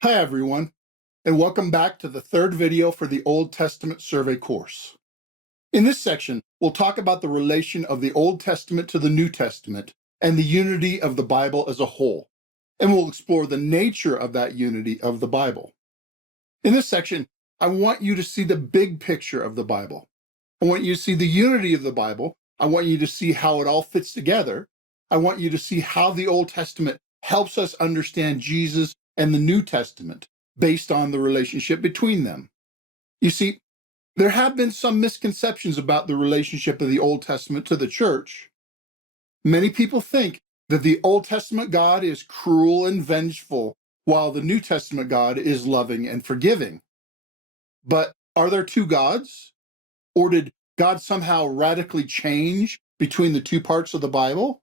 Hi everyone, and welcome back to the third video for the Old Testament survey course. In this section, we'll talk about the relation of the Old Testament to the New Testament and the unity of the Bible as a whole, and we'll explore the nature of that unity of the Bible. In this section, I want you to see the big picture of the Bible. I want you to see the unity of the Bible. I want you to see how it all fits together. I want you to see how the Old Testament helps us understand Jesus and the New Testament based on the relationship between them. You see, there have been some misconceptions about the relationship of the Old Testament to the church. Many people think that the Old Testament God is cruel and vengeful, while the New Testament God is loving and forgiving. But are there two gods? Or did God somehow radically change between the two parts of the Bible?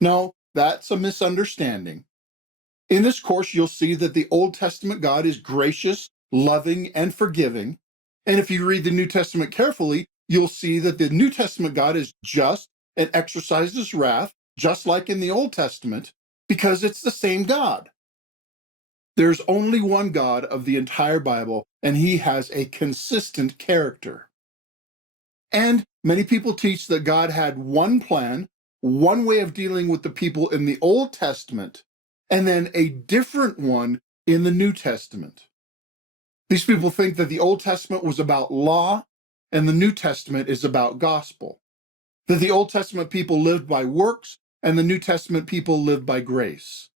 No, that's a misunderstanding. In this course, you'll see that the Old Testament God is gracious, loving, and forgiving. And if you read the New Testament carefully, you'll see that the New Testament God is just and exercises wrath, just like in the Old Testament, because it's the same God. There's only one God of the entire Bible, and he has a consistent character. And many people teach that God had one plan, one way of dealing with the people in the Old Testament, and then a different one in the New Testament. These people think that the Old Testament was about law and the New Testament is about gospel. That the Old Testament people lived by works and the New Testament people lived by grace.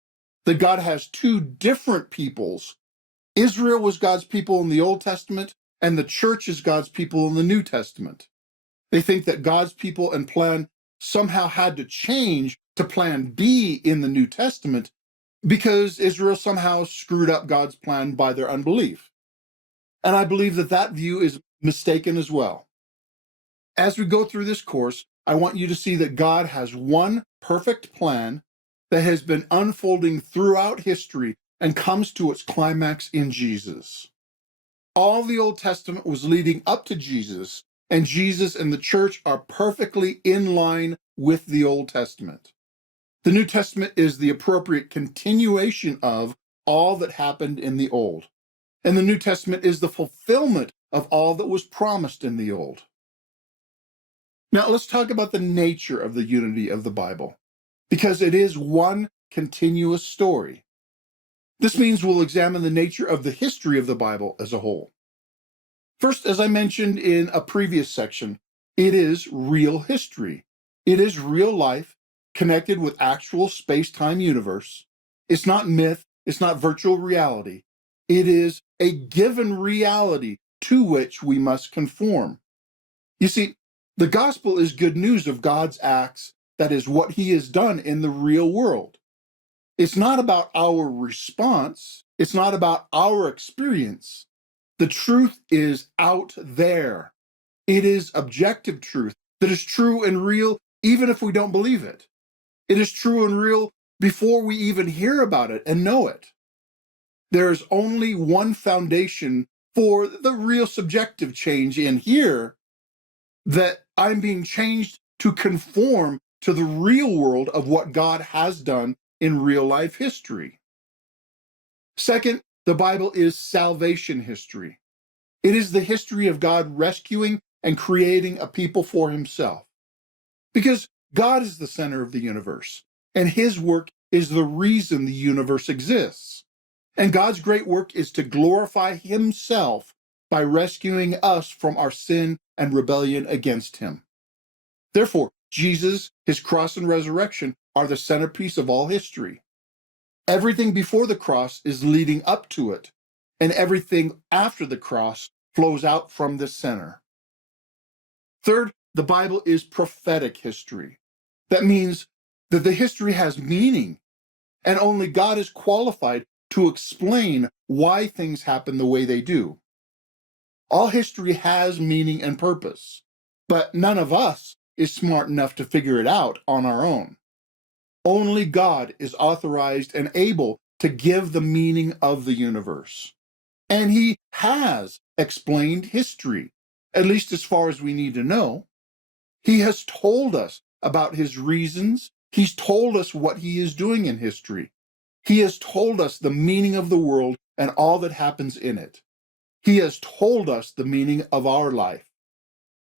That God has two different peoples. Israel was God's people in the Old Testament, and the church is God's people in the New Testament. They think that God's people and plan somehow had to change to plan B in the New Testament because Israel somehow screwed up God's plan by their unbelief. And I believe that that view is mistaken as well. As we go through this course, I want you to see that God has one perfect plan that has been unfolding throughout history and comes to its climax in Jesus. All the Old Testament was leading up to Jesus, and Jesus and the church are perfectly in line with the Old Testament. The New Testament is the appropriate continuation of all that happened in the Old. And the New Testament is the fulfillment of all that was promised in the Old. Now, let's talk about the nature of the unity of the Bible, because it is one continuous story. This means we'll examine the nature of the history of the Bible as a whole. First, as I mentioned in a previous section, it is real history. It is real life connected with actual space-time universe. It's not myth. It's not virtual reality. It is a given reality to which we must conform. You see, the gospel is good news of God's acts, that is, what he has done in the real world. It's not about our response. It's not about our experience. The truth is out there. It is objective truth that is true and real even if we don't believe it. It is true and real before we even hear about it and know it. There is only one foundation for the real subjective change in here, that I'm being changed to conform to the real world of what God has done in real life history. Second, the Bible is salvation history. It is the history of God rescuing and creating a people for himself. Because God is the center of the universe, and his work is the reason the universe exists. And God's great work is to glorify himself by rescuing us from our sin and rebellion against him. Therefore, Jesus, his cross and resurrection are the centerpiece of all history. Everything before the cross is leading up to it, and everything after the cross flows out from this center. Third, the Bible is prophetic history. That means that the history has meaning, and only God is qualified to explain why things happen the way they do. All history has meaning and purpose, but none of us is smart enough to figure it out on our own. Only God is authorized and able to give the meaning of the universe. And he has explained history, at least as far as we need to know. He has told us about his reasons. He's told us what he is doing in history. He has told us the meaning of the world and all that happens in it. He has told us the meaning of our life.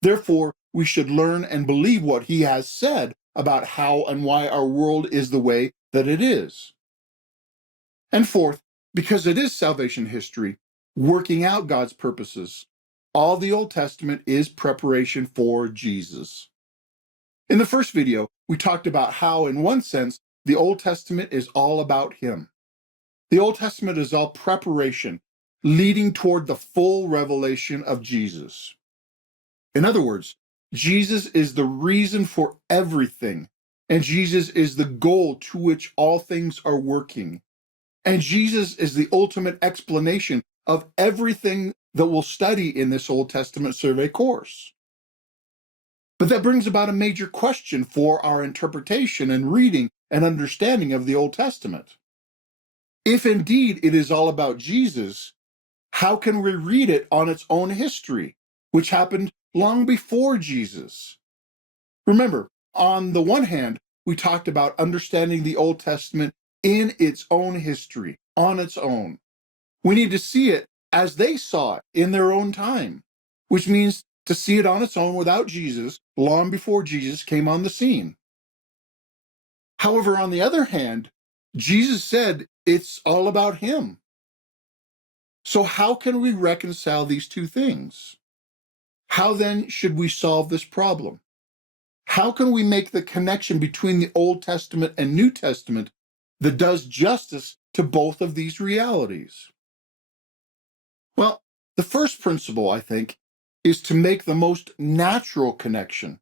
Therefore, we should learn and believe what he has said about how and why our world is the way that it is. And fourth, because it is salvation history, working out God's purposes, all the Old Testament is preparation for Jesus. In the first video, we talked about how, in one sense, the Old Testament is all about him. The Old Testament is all preparation, leading toward the full revelation of Jesus. In other words, Jesus is the reason for everything, and Jesus is the goal to which all things are working. And Jesus is the ultimate explanation of everything that we'll study in this Old Testament survey course. But that brings about a major question for our interpretation and reading and understanding of the Old Testament. If indeed it is all about Jesus, how can we read it on its own history, which happened long before Jesus? Remember, on the one hand, we talked about understanding the Old Testament in its own history, on its own. We need to see it as they saw it in their own time, which means to see it on its own without Jesus, long before Jesus came on the scene. However, on the other hand, Jesus said it's all about him. So how can we reconcile these two things? How then should we solve this problem? How can we make the connection between the Old Testament and New Testament that does justice to both of these realities? Well, the first principle, I think, is to make the most natural connection.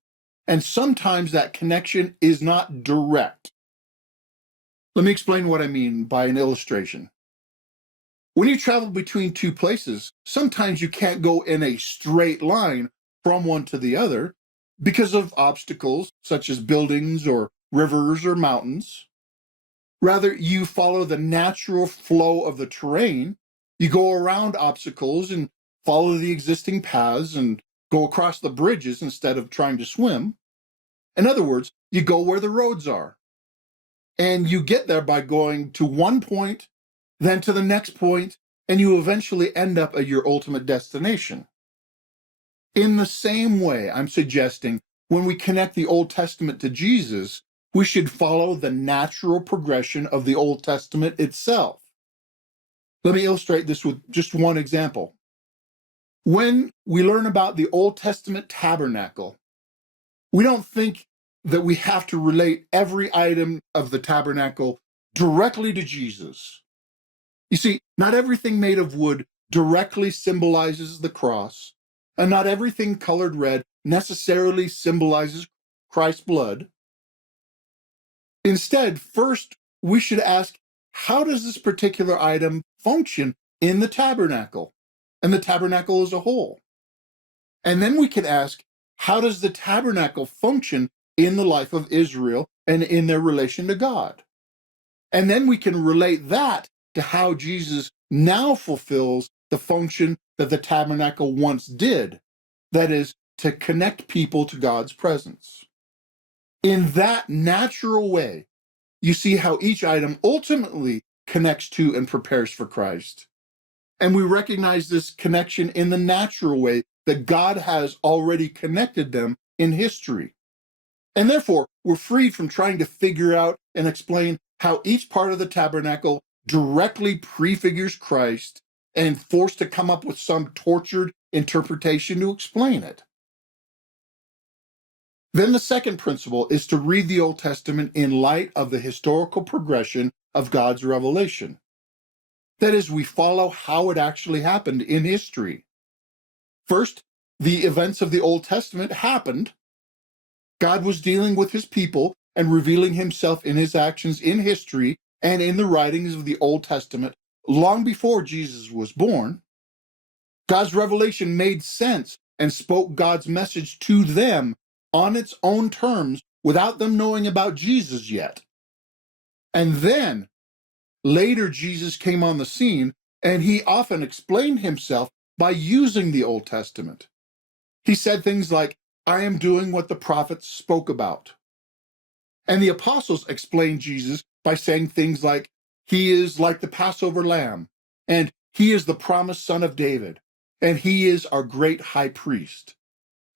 And sometimes that connection is not direct. Let me explain what I mean by an illustration. When you travel between two places, sometimes you can't go in a straight line from one to the other because of obstacles such as buildings or rivers or mountains. Rather, you follow the natural flow of the terrain. You go around obstacles and follow the existing paths and go across the bridges instead of trying to swim. In other words, you go where the roads are. And you get there by going to one point, then to the next point, and you eventually end up at your ultimate destination. In the same way, I'm suggesting when we connect the Old Testament to Jesus, we should follow the natural progression of the Old Testament itself. Let me illustrate this with just one example. When we learn about the Old Testament tabernacle, we don't think that we have to relate every item of the tabernacle directly to Jesus. You see, not everything made of wood directly symbolizes the cross, and not everything colored red necessarily symbolizes Christ's blood. Instead, first, we should ask, how does this particular item function in the tabernacle and the tabernacle as a whole? And then we can ask, how does the tabernacle function in the life of Israel and in their relation to God? And then we can relate that to how Jesus now fulfills the function that the tabernacle once did, that is, to connect people to God's presence. In that natural way, you see how each item ultimately connects to and prepares for Christ. And we recognize this connection in the natural way that God has already connected them in history. And therefore, we're freed from trying to figure out and explain how each part of the tabernacle directly prefigures Christ and forced to come up with some tortured interpretation to explain it. Then the second principle is to read the Old Testament in light of the historical progression of God's revelation. That is, we follow how it actually happened in history. First, the events of the Old Testament happened. God was dealing with his people and revealing himself in his actions in history and in the writings of the Old Testament long before Jesus was born. God's revelation made sense and spoke God's message to them on its own terms without them knowing about Jesus yet. And then, later Jesus came on the scene, and he often explained himself by using the Old Testament. He said things like, I am doing what the prophets spoke about. And the apostles explained Jesus by saying things like, he is like the Passover lamb, and he is the promised son of David, and he is our great high priest.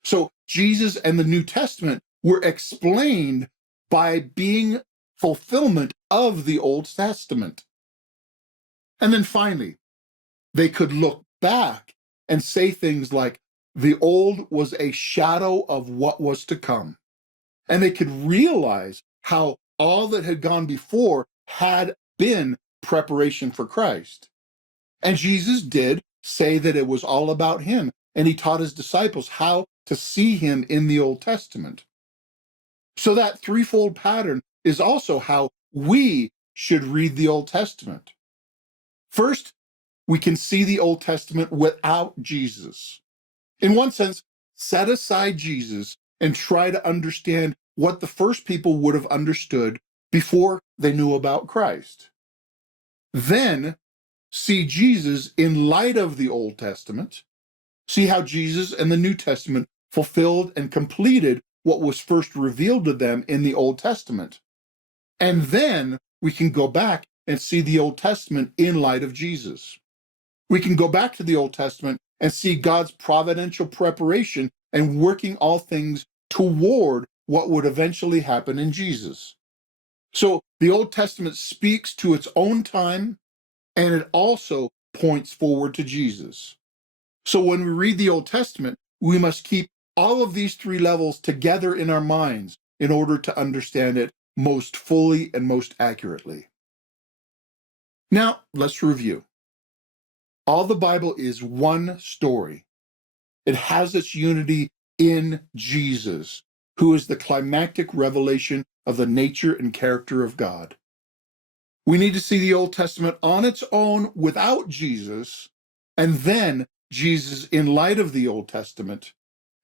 So Jesus and the New Testament were explained by being fulfillment of the Old Testament. And then finally, they could look back and say things like, the old was a shadow of what was to come. And they could realize how all that had gone before had been preparation for Christ. And Jesus did say that it was all about him, and he taught his disciples how to see him in the Old Testament. So that threefold pattern is also how we should read the Old Testament. First, we can see the Old Testament without Jesus. In one sense, set aside Jesus and try to understand what the first people would have understood before they knew about Christ. Then see Jesus in light of the Old Testament, see how Jesus and the New Testament fulfilled and completed what was first revealed to them in the Old Testament. And then we can go back and see the Old Testament in light of Jesus. We can go back to the Old Testament and see God's providential preparation and working all things toward what would eventually happen in Jesus. So the Old Testament speaks to its own time, and it also points forward to Jesus. So when we read the Old Testament, we must keep all of these three levels together in our minds in order to understand it most fully and most accurately. Now, let's review. All the Bible is one story. It has its unity in Jesus, who is the climactic revelation of the nature and character of God. We need to see the Old Testament on its own without Jesus, and then Jesus in light of the Old Testament,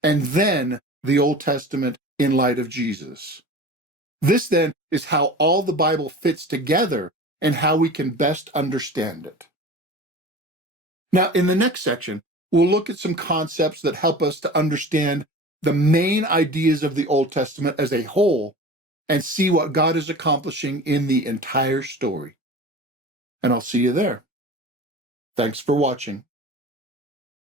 and then the Old Testament in light of Jesus. This then is how all the Bible fits together and how we can best understand it. Now, in the next section, we'll look at some concepts that help us to understand the main ideas of the Old Testament as a whole and see what God is accomplishing in the entire story. And I'll see you there. Thanks for watching.